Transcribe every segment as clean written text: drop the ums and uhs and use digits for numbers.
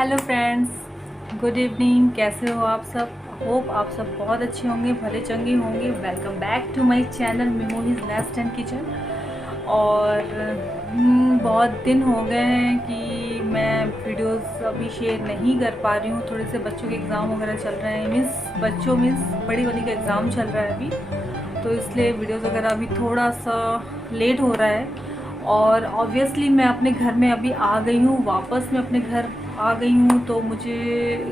Hello friends, good evening. कैसे हो आप सब? होप आप सब बहुत अच्छे होंगे, भले चंगे होंगे। Welcome back to my channel memories nest and kitchen. और बहुत दिन हो गए हैं कि मैं वीडियोस अभी शेयर नहीं कर पा रही हूँ। थोड़े से बच्चों के एग्ज़ाम वगैरह चल रहे हैं, मीन्स बड़ी वाली का एग्ज़ाम चल रहा है अभी, तो इसलिए वीडियोस वगैरह अभी थोड़ा सा लेट हो रहा है। और ऑब्वियसली मैं अपने घर में अभी आ गई हूँ, वापस मैं अपने घर आ गई हूँ। तो मुझे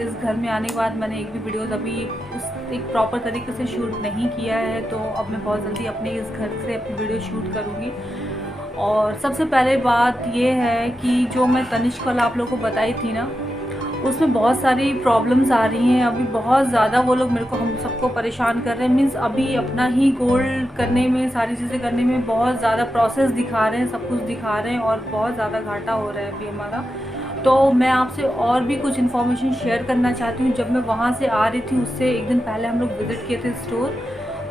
इस घर में आने के बाद मैंने एक भी वीडियोस अभी उस एक प्रॉपर तरीके से शूट नहीं किया है। तो अब मैं बहुत जल्दी अपने इस घर से अपनी वीडियो शूट करूँगी। और सबसे पहले बात ये है कि जो मैं तनिष्क वाला आप लोगों को बताई थी ना, उसमें बहुत सारी प्रॉब्लम्स आ रही हैं अभी। बहुत ज़्यादा वो लोग मेरे को, हम सबको परेशान कर रहे हैं। मीन्स अभी अपना ही गोल्ड करने में, सारी चीज़ें करने में बहुत ज़्यादा प्रोसेस दिखा रहे हैं, सब कुछ दिखा रहे हैं और बहुत ज़्यादा घाटा हो रहा है अभी हमारा। तो मैं आपसे और भी कुछ इन्फॉर्मेशन शेयर करना चाहती हूँ। जब मैं वहाँ से आ रही थी, उससे एक दिन पहले हम लोग विज़िट किए थे स्टोर।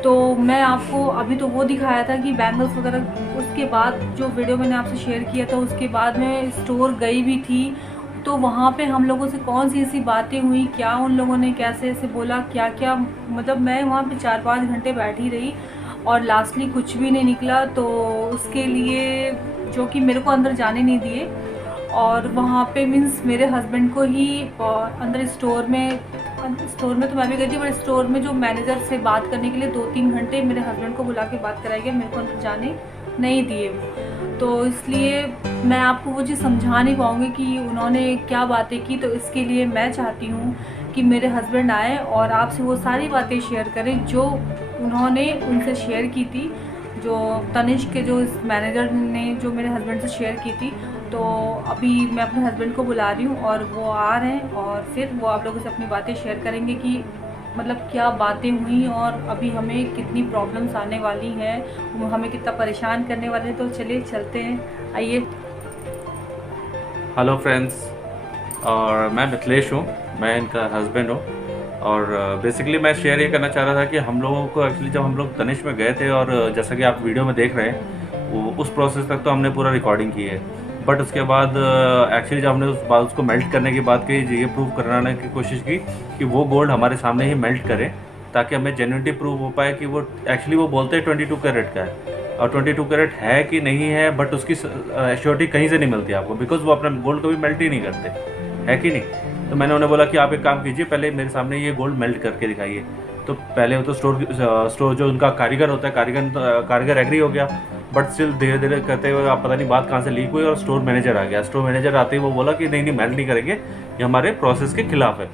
तो मैं आपको अभी तो वो दिखाया था कि बैंगल्स वगैरह, उसके बाद जो वीडियो मैंने आपसे शेयर किया था उसके बाद मैं स्टोर गई भी थी। तो वहाँ पे हम लोगों से कौन सी ऐसी बातें हुई, क्या उन लोगों ने कैसे ऐसे बोला, क्या क्या, मतलब मैं वहाँ पे 4-5 घंटे बैठी रही और लास्टली कुछ भी नहीं निकला। तो उसके लिए जो कि मेरे को अंदर जाने नहीं दिए। और वहाँ पे मीन्स मेरे हस्बैंड को ही अंदर स्टोर में तो मैं भी गई थी, बट स्टोर में जो मैनेजर से बात करने के लिए 2-3 घंटे मेरे हस्बैंड को बुला के बात कराई गई, मेरे को अंदर जाने नहीं दिए वो। तो इसलिए मैं आपको वो चीज़ समझा नहीं पाऊँगी कि उन्होंने क्या बातें की। तो इसके लिए मैं चाहती हूँ कि मेरे हस्बैंड आए और आपसे वो सारी बातें शेयर करें जो उन्होंने उनसे शेयर की थी, जो तनिष्क के जो इस मैनेजर ने जो मेरे हस्बैंड से शेयर की थी। तो अभी मैं अपने हस्बैंड को बुला रही हूँ और वो आ रहे हैं और फिर वो आप लोगों से अपनी बातें शेयर करेंगे कि मतलब क्या बातें हुई और अभी हमें कितनी प्रॉब्लम्स आने वाली हैं, वो हमें कितना परेशान करने वाले हैं। तो चलिए चलते हैं, आइए। हेलो फ्रेंड्स, और मैं मिथिलेश हूँ। मैं इनका हस्बैंड हूँ। और बेसिकली मैं शेयर ये करना चाह रहा था कि हम लोगों को एक्चुअली जब हम लोग तनिष्क में गए थे, और जैसा कि आप वीडियो में देख रहे हैं, वो उस प्रोसेस तक तो हमने पूरा रिकॉर्डिंग की है। बट उसके बाद एक्चुअली जब हमने उसको मेल्ट करने की बात कही, ये प्रूव कराने की कोशिश की कि वो गोल्ड हमारे सामने ही मेल्ट करे, ताकि हमें जेन्युइनिटी प्रूव हो पाए कि वो एक्चुअली वो बोलते हैं 22 कैरेट का है और 22 कैरेट है कि नहीं है। बट उसकी श्योरिटी कहीं से नहीं मिलती आपको, बिकॉज वो अपना गोल्ड कभी मेल्ट ही नहीं करते, है कि नहीं। तो मैंने उन्हें बोला कि आप एक काम कीजिए, पहले मेरे सामने ये गोल्ड मेल्ट करके दिखाइए। तो पहले वो तो स्टोर जो उनका कारीगर होता है, कारीगर एग्री हो गया। बट स्टिल धीरे धीरे करते हुए आप पता नहीं बात कहाँ से लीक हुई और स्टोर मैनेजर आ गया। स्टोर मैनेजर आते ही वो बोला कि नहीं मेल्ट नहीं करेंगे, ये हमारे प्रोसेस के खिलाफ है।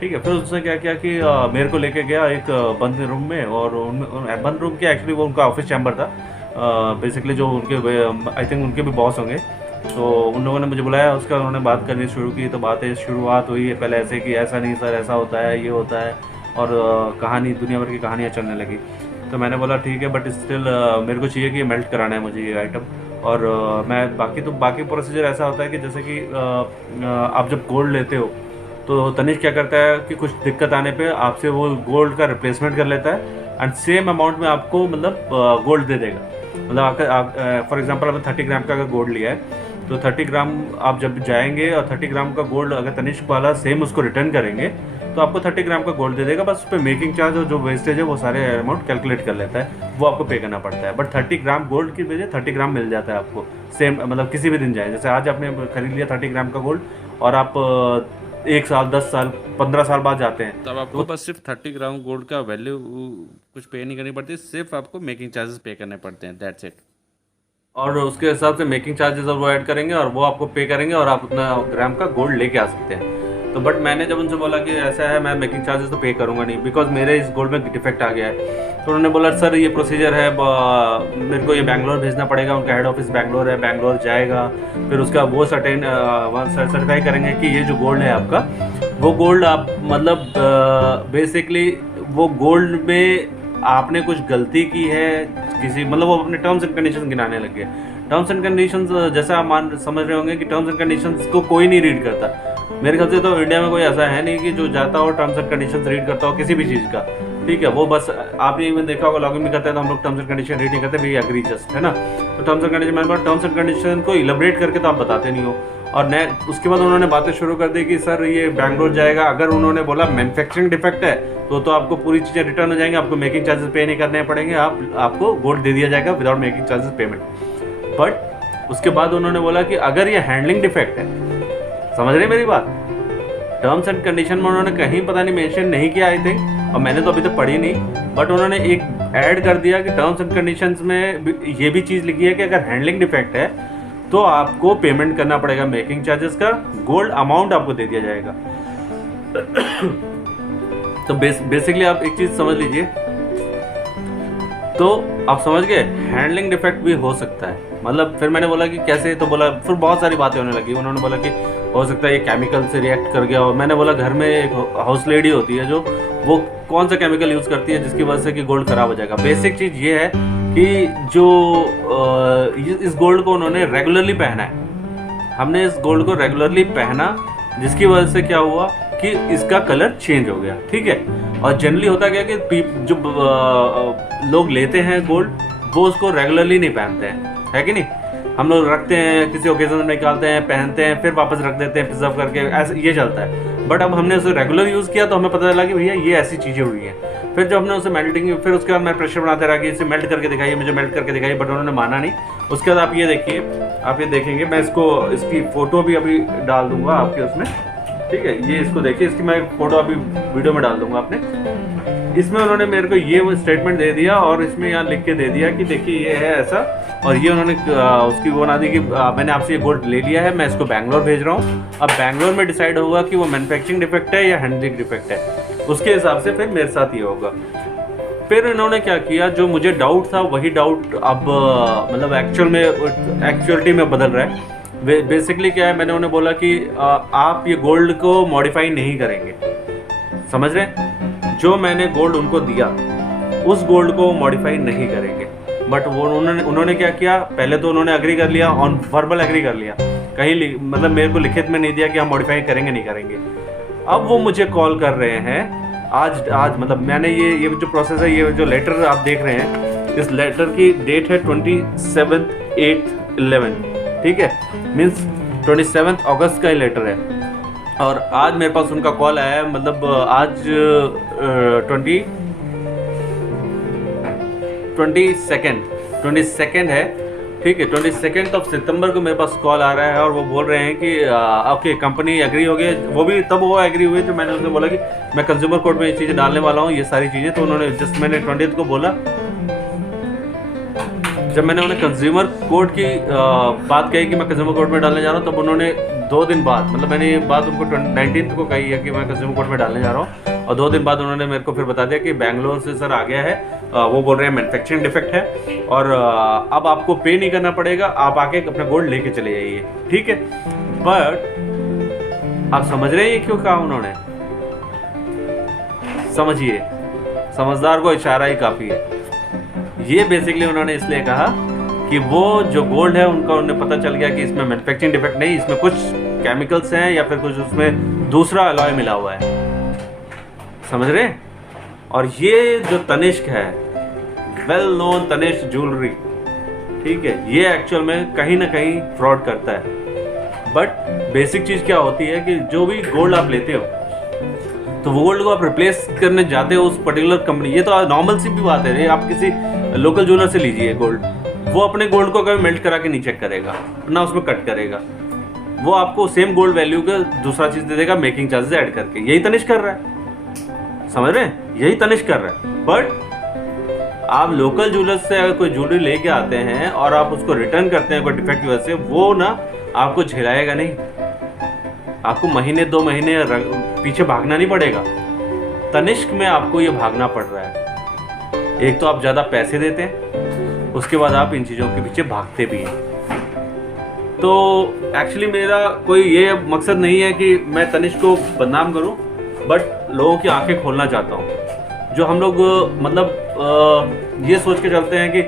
ठीक है, फिर उसने क्या किया कि मेरे को लेके गया एक बंद रूम में, और बंद रूम के एक्चुअली वो उनका ऑफिस चैम्बर था। बेसिकली जो उनके, आई थिंक उनके भी बॉस होंगे। तो उन लोगों ने मुझे बुलाया, उसका उन्होंने बात करनी शुरू की। तो बातें शुरुआत हुई है पहले ऐसे कि ऐसा नहीं सर, ऐसा होता है, ये होता है, और कहानी, दुनिया भर की कहानियाँ चलने लगी। तो मैंने बोला ठीक है, बट स्टिल मेरे को चाहिए कि मेल्ट कराना है मुझे ये आइटम। और मैं बाकी प्रोसीजर ऐसा होता है कि जैसे कि आप जब गोल्ड लेते हो तो तनिष्क क्या करता है कि कुछ दिक्कत आने पे आपसे वो गोल्ड का रिप्लेसमेंट कर लेता है, एंड सेम अमाउंट में आपको मतलब गोल्ड दे देगा। मतलब आपका फॉर एग्जांपल आपने 30 ग्राम का अगर गोल्ड लिया है, तो 30 ग्राम आप जब जाएंगे और 30 ग्राम का गोल्ड अगर तनिष्क वाला सेम उसको रिटर्न करेंगे, तो आपको 30 ग्राम का गोल्ड दे देगा। बस उस पर मेकिंग चार्ज और जो वेस्टेज है वो सारे अमाउंट कैलकुलेट कर लेता है, वो आपको पे करना पड़ता है। बट 30 ग्राम गोल्ड की वजह 30 ग्राम मिल जाता है आपको सेम, मतलब किसी भी दिन जाए। जैसे आज आपने खरीद लिया 30 ग्राम का गोल्ड, और आप 1 साल, 10 साल, 15 साल बाद जाते हैं, तब आपको बस सिर्फ 30 ग्राम गोल्ड का वैल्यू कुछ पे नहीं करनी पड़ती, सिर्फ आपको मेकिंग चार्जेस पे करने पड़ते हैं, दैट्स इट। और उसके हिसाब से मेकिंग चार्जेस और वो ऐड करेंगे और वो आपको पे करेंगे, और आप उतना ग्राम का गोल्ड लेके आ सकते हैं। तो बट मैंने जब उनसे बोला कि ऐसा है, मैं मेकिंग चार्जेस तो पे करूँगा नहीं, बिकॉज मेरे इस गोल्ड में डिफेक्ट आ गया है। तो उन्होंने बोला सर ये प्रोसीजर है, मेरे को ये बैंगलोर भेजना पड़ेगा, उनका हेड ऑफिस बैंगलोर है, बैंगलोर जाएगा, फिर उसका वो सर्टिफाई करेंगे कि ये जो गोल्ड है आपका, वो गोल्ड आप मतलब बेसिकली वो गोल्ड में आपने कुछ गलती की है किसी, मतलब वो अपने टर्म्स एंड कंडीशंस गिनाने लग गए। टर्म्स एंड कंडीशंस, जैसा आप समझ रहे होंगे कि टर्म्स एंड कंडीशंस को कोई नहीं रीड करता। मेरे ख्याल से तो इंडिया में कोई ऐसा है नहीं कि जो जाता हो टर्म्स एंड कंडीशंस रीड करता हो किसी भी चीज़ का। ठीक है, वो बस आपने इवन देखा होगा लॉगिन भी करते हैं तो हम लोग टर्म्स एंड कंडीशन रीड नहीं करते, वी एग्री जस्ट, है ना। तो टर्म्स एंड कंडीशन, मैंने बोला टर्म्स एंड कंडीशन को इलेबरेट करके तो आप बताते नहीं हो। और उसके बाद उन्होंने बातें शुरू कर दी कि सर ये बैंगलोर जाएगा, अगर उन्होंने बोला मैन्युफैक्चरिंग डिफेक्ट है तो आपको पूरी चीज़ें रिटर्न हो जाएंगे, आपको मेकिंग चार्जेस पे नहीं करने पड़ेंगे, आपको गोल्ड दे दिया जाएगा without making charges payment. But उसके बाद उन्होंने बोला कि अगर ये हैंडलिंग डिफेक्ट है, समझ रहे मेरी बात, टर्म्स एंड कंडीशन में उन्होंने कहीं पता नहीं मेंशन नहीं किया आई थिंक, और मैंने तो अभी तक पढ़ी नहीं, बट उन्होंने एक ऐड कर दिया कि टर्म्स एंड कंडीशंस में ये भी चीज़ लिखी है कि अगर हैंडलिंग डिफेक्ट है तो आपको पेमेंट करना पड़ेगा मेकिंग चार्जेस का, गोल्ड अमाउंट आपको दे दिया जाएगा। तो बेसिकली आप एक चीज़ समझ लीजिए, तो आप समझ गए हैंडलिंग डिफेक्ट भी हो सकता है। मतलब फिर मैंने बोला कि कैसे, तो बोला फिर बहुत सारी बातें होने लगी। उन्होंने बोला कि हो सकता है ये केमिकल से रिएक्ट कर गया, और मैंने बोला घर में एक हाउस लेडी होती है जो वो कौन सा केमिकल यूज़ करती है जिसकी वजह से कि गोल्ड ख़राब हो जाएगा। बेसिक चीज़ ये है कि जो इस गोल्ड को उन्होंने रेगुलरली पहना है, हमने इस गोल्ड को रेगुलरली पहना, जिसकी वजह से क्या हुआ कि इसका कलर चेंज हो गया, ठीक है। और जनरली होता क्या कि जो लोग लेते हैं गोल्ड वो उसको रेगुलरली नहीं पहनते हैं, है कि नहीं। हम लोग रखते हैं, किसी ओकेजन में निकालते हैं, पहनते हैं, फिर वापस रख देते हैं प्रिजर्व करके, ऐसे ये चलता है। बट अब हमने उसे रेगुलर यूज़ किया तो हमें पता चला कि भैया ये ऐसी चीज़ें हुई हैं। फिर जब हमने उसे मेल्टिंग, फिर उसके बाद मैं प्रेशर बनाते रहा कि इसे मेल्ट करके दिखाइए, मुझे मेल्ट करके दिखाइए, बट उन्होंने माना नहीं। उसके बाद आप ये देखिए, आप ये देखेंगे, मैं इसकी फ़ोटो भी अभी डाल दूंगा आपके उसमें, ठीक है। ये इसको देखिए, इसकी मैं फ़ोटो अभी वीडियो में डाल दूंगा आपने। इसमें उन्होंने मेरे को ये स्टेटमेंट दे दिया और इसमें यहाँ लिख के दे दिया कि देखिए ये है ऐसा, और ये उन्होंने उसकी वो बना दी कि मैंने आपसे ये गोल्ड ले लिया है, मैं इसको बैंगलोर भेज रहा हूँ। अब बैंगलोर में डिसाइड होगा कि वो मैन्युफैक्चरिंग डिफेक्ट है या हैंडलिंग डिफेक्ट है, उसके हिसाब से फिर मेरे साथ ये होगा। फिर इन्होंने क्या किया, जो मुझे डाउट था वही डाउट अब मतलब एक्चुअलिटी में बदल रहा है। बेसिकली क्या है, मैंने उन्हें बोला कि आप ये गोल्ड को मॉडिफाई नहीं करेंगे, समझ रहे हैं। जो मैंने गोल्ड उनको दिया उस गोल्ड को मॉडिफाई नहीं करेंगे। बट वो उन्होंने क्या किया, पहले तो उन्होंने एग्री कर लिया, ऑन वर्बल एग्री कर लिया, कहीं मतलब मेरे को लिखित में नहीं दिया कि हम मॉडिफाई करेंगे नहीं करेंगे। अब वो मुझे कॉल कर रहे हैं आज मतलब मैंने ये जो प्रोसेस है, ये जो लेटर आप देख रहे हैं, इस लेटर की डेट है 27/8/11, ठीक है, मीन्स 27 अगस्त का ही लेटर है। और आज मेरे पास उनका कॉल आया है, मतलब आज 22 है, ठीक है। 22 सितंबर को मेरे पास कॉल आ रहा है और वो बोल रहे हैं कि ओके कंपनी एग्री हो गई। वो भी तब वो एग्री हुए जब मैंने उनसे बोला कि मैं कंज्यूमर कोर्ट में ये चीज़ें डालने वाला हूँ, ये सारी चीज़ें। तो उन्होंने जस्ट मैंने 20 को बोला, जब मैंने उन्हें कंज्यूमर कोर्ट की बात कही कि मैं कंज्यूमर कोर्ट में डालने जा रहा हूँ, तब उन्होंने 2 दिन बाद, मतलब मैंने ये बात उनको 19 को कही है कि मैं कंज्यूमर कोर्ट में डालने जा रहा हूँ, और 2 दिन बाद उन्होंने मेरे को फिर बता दिया कि बैंगलोर से सर आ गया है, वो बोल रहे हैं मैन्युफैक्चरिंग डिफेक्ट है और अब आपको पे नहीं करना पड़ेगा, आप आके अपना गोल्ड लेके चले जाइए, ठीक है। बट आप समझ रहे हैं क्यों कहा उन्होंने, समझिए, समझदार को इशारा ही काफ़ी है। ये बेसिकली उन्होंने इसलिए कहा कि वो जो गोल्ड है उनका उन्हें पता चल गया कि इसमें मैन्युफैक्चरिंग डिफेक्ट नहीं, इसमें कुछ केमिकल्स हैं या फिर कुछ उसमें दूसरा अलॉय मिला हुआ है, समझ रहे हैं। और ये जो तनिष्क है, वेल नोन तनिष्क ज्वेलरी, ठीक है, ये एक्चुअल में कहीं ना कहीं फ्रॉड करता है। बट बेसिक चीज़ क्या होती है कि जो भी गोल्ड आप लेते हो तो वो गोल्ड को आप रिप्लेस करने जाते हो उस पर्टिकुलर कंपनी, ये तो नॉर्मल सी भी बात है, आप किसी लोकल ज्वेलर से लीजिए गोल्ड, वो अपने गोल्ड को कभी मेल्ट करा के नहीं चेक करेगा, ना उसमें कट करेगा, वो आपको सेम गोल्ड वैल्यू का दूसरा चीज़ दे देगा मेकिंग चार्जेस ऐड करके। यही तनिष्क कर रहा है, समझ रहे हैं, यही तनिष्क कर रहा है। बट आप लोकल ज्वेलर से अगर कोई ज्वेलरी लेके आते हैं और आप उसको रिटर्न करते हैं कोई डिफेक्ट की वजह से, वो ना आपको झेलाएगा नहीं, आपको महीने 2 महीने पीछे भागना नहीं पड़ेगा। तनिष्क में आपको ये भागना पड़ रहा है, एक तो आप ज़्यादा पैसे देते हैं, उसके बाद आप इन चीज़ों के पीछे भागते भी हैं। तो एक्चुअली मेरा कोई ये मकसद नहीं है कि मैं तनिष्क को बदनाम करूं, बट लोगों की आंखें खोलना चाहता हूं। जो हम लोग मतलब ये सोच के चलते हैं कि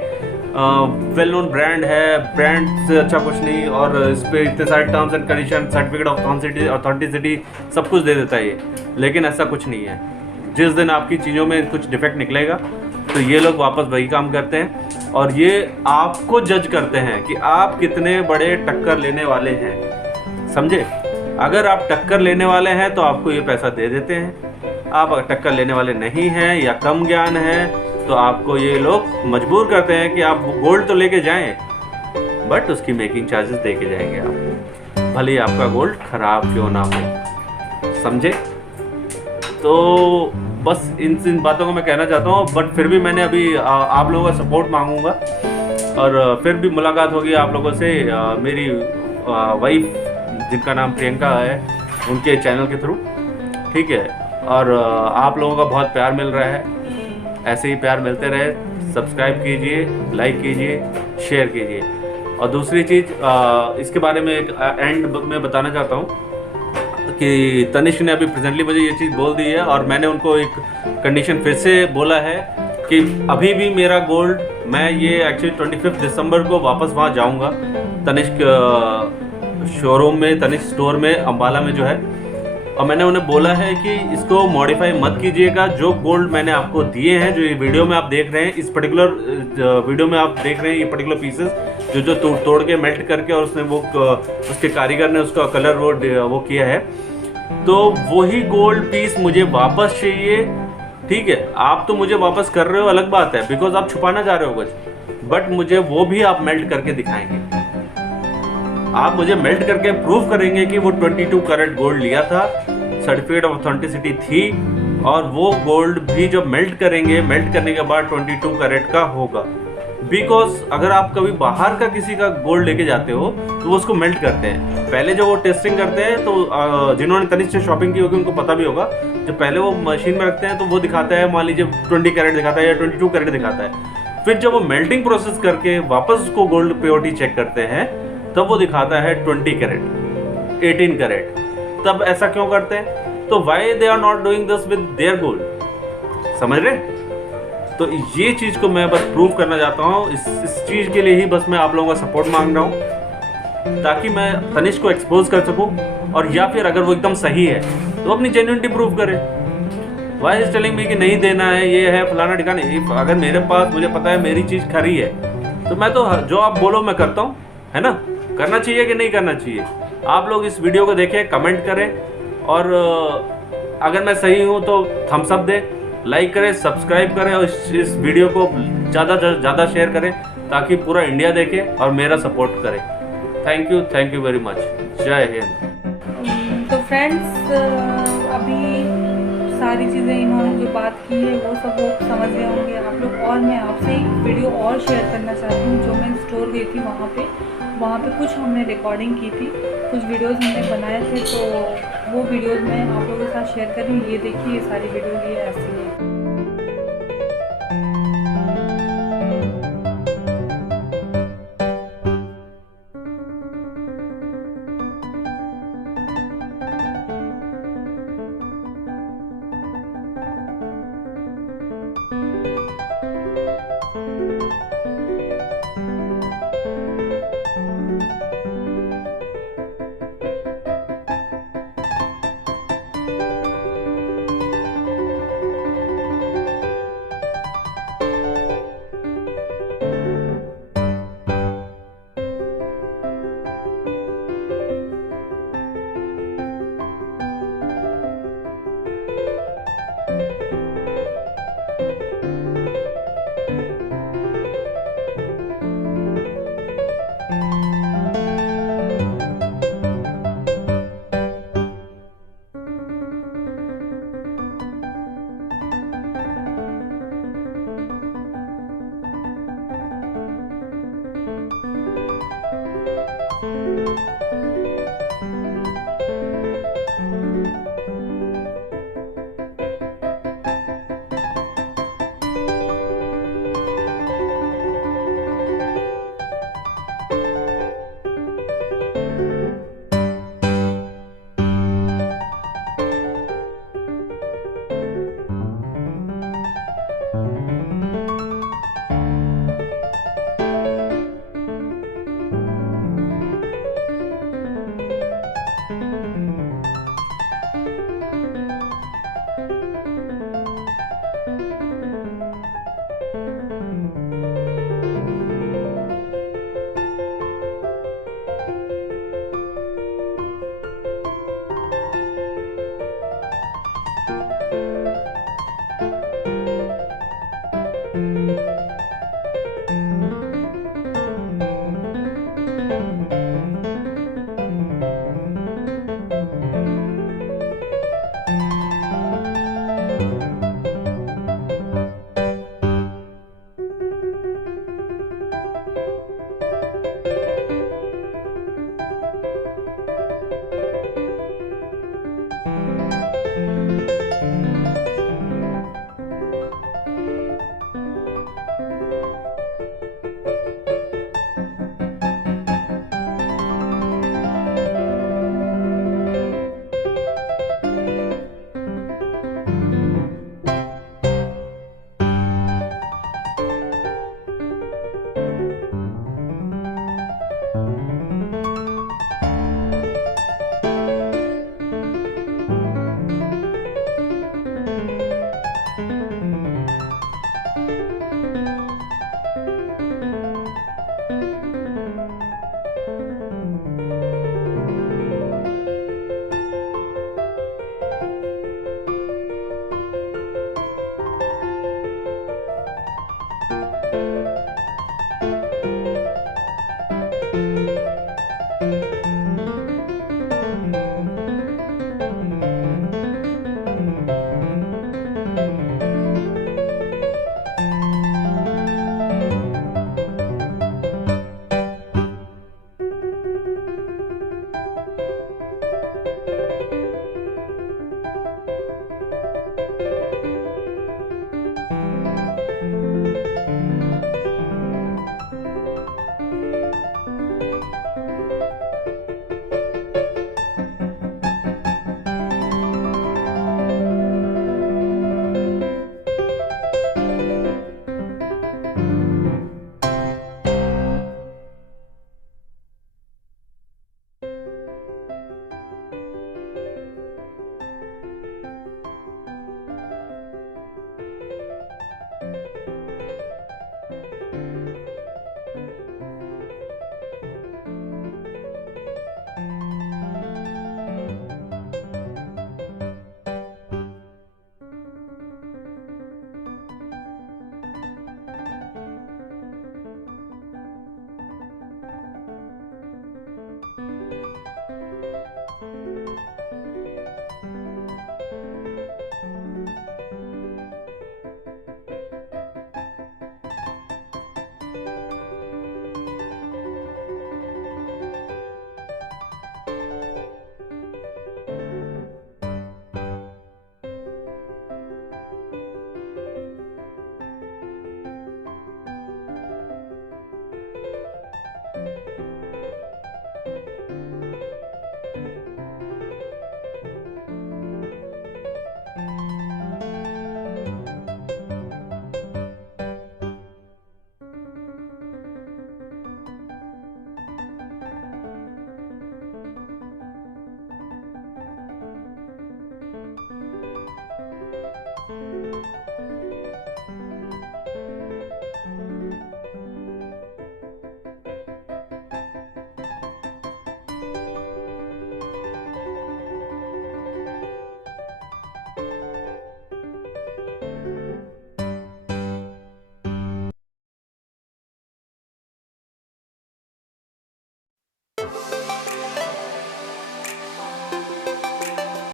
वेल नोन ब्रांड है, ब्रांड से अच्छा कुछ नहीं, और इस पर इतने सारे terms and condition, certificate of authenticity सब कुछ दे देता है ये, लेकिन ऐसा कुछ नहीं है। जिस दिन आपकी चीज़ों में कुछ डिफेक्ट निकलेगा तो ये लोग वापस वही काम करते हैं और ये आपको जज करते हैं कि आप कितने बड़े टक्कर लेने वाले हैं, समझे। अगर आप टक्कर लेने वाले हैं तो आपको ये पैसा दे देते हैं, आप अगर टक्कर लेने वाले नहीं हैं या कम ज्ञान है तो आपको ये लोग मजबूर करते हैं कि आप गोल्ड तो लेके जाएं, बट उसकी मेकिंग चार्जेस दे के जाएंगे आपको, भले ही आपका गोल्ड खराब क्यों ना हो, समझे। तो बस इन बातों को मैं कहना चाहता हूँ, बट फिर भी मैंने अभी आप लोगों का सपोर्ट मांगूंगा और फिर भी मुलाकात होगी आप लोगों से मेरी वाइफ जिनका नाम प्रियंका है उनके चैनल के थ्रू, ठीक है। और आप लोगों का बहुत प्यार मिल रहा है, ऐसे ही प्यार मिलते रहे। सब्सक्राइब कीजिए, लाइक कीजिए, शेयर कीजिए। और दूसरी चीज़ इसके बारे में एक एंड में बताना चाहता हूँ कि तनिष्क ने अभी प्रेजेंटली मुझे ये चीज़ बोल दी है और मैंने उनको एक कंडीशन फिर से बोला है कि अभी भी मेरा गोल्ड, मैं ये एक्चुअली 25 दिसंबर को वापस वहाँ जाऊँगा तनिष्क शोरूम में, तनिष्क स्टोर में अम्बाला में जो है, और मैंने उन्हें बोला है कि इसको मॉडिफाई मत कीजिएगा। जो गोल्ड मैंने आपको दिए हैं, जो ये वीडियो में आप देख रहे हैं, इस पर्टिकुलर वीडियो में आप देख रहे हैं ये पर्टिकुलर पीसेस जो तोड़ के मेल्ट करके और उसने वो उसके कारीगर ने उसका कलर वो किया है, तो वही गोल्ड पीस मुझे वापस चाहिए, ठीक है। आप तो मुझे वापस कर रहे हो अलग बात है, बिकॉज आप छुपाना चाह रहे हो कुछ, बट मुझे वो भी आप मेल्ट करके दिखाएंगे। आप मुझे मेल्ट करके प्रूव करेंगे कि वो 22 कैरेट गोल्ड लिया था, सर्टिफिकेट ऑफ ऑथेंटिसिटी थी, और वो गोल्ड भी जब मेल्ट करेंगे, मेल्ट करने के बाद 22 कैरेट का होगा। बिकॉज अगर आप कभी बाहर का किसी का गोल्ड लेके जाते हो तो वो उसको मेल्ट करते हैं, पहले जब वो टेस्टिंग करते हैं तो जिन्होंने तनिष्क से शॉपिंग की होगी उनको पता भी होगा, जब पहले वो मशीन में रखते हैं तो वो दिखाता है, मान लीजिए 20 कैरेट दिखाता है या 22 कैरेट दिखाता है। फिर जब वो मेल्टिंग प्रोसेस करके वापस उसको गोल्ड प्योरिटी चेक करते हैं तब वो दिखाता है 20 कैरेट, 18 कैरेट। तब ऐसा क्यों करते हैं? तो why they are not doing this with their gold, समझ रहे? तो ये चीज़ को मैं बस प्रूव करना चाहता हूँ, इस चीज़ के लिए ही बस मैं आप लोगों का सपोर्ट मांग रहा हूँ, ताकि मैं तनिष्क को एक्सपोज कर सकूँ, और या फिर अगर वो एकदम सही है तो अपनी जेन्युइनिटी प्रूव करे। वाई इज टेलिंग मी कि नहीं देना है, ये है फलाना ठिकाना। अगर मेरे पास, मुझे पता है मेरी चीज़ खरी है, तो मैं तो जो आप बोलो मैं करता हूँ, है ना। करना चाहिए कि नहीं करना चाहिए? आप लोग इस वीडियो को देखें, कमेंट करें, और अगर मैं सही हूँ तो थम्स अप दें, लाइक करें, सब्सक्राइब करें, और इस वीडियो को ज़्यादा से ज़्यादा शेयर करें ताकि पूरा इंडिया देखे और मेरा सपोर्ट करे। Thank you very much. जय हिंद। तो फ्रेंड्स, अभी सारी चीज़ें इन्होंने जो बात की है वो सब वो समझ गए होंगे आप लोग। और मैं आपसे एक वीडियो और शेयर करना चाहती हूँ। जो मैं स्टोर गई थी वहाँ पे कुछ हमने रिकॉर्डिंग की थी, कुछ वीडियोस हमने बनाए थे, तो वो वीडियोस मैं आप लोगों के साथ शेयर कर रही हूँ। ये देखिए, ये सारी वीडियोस ये ऐसी है।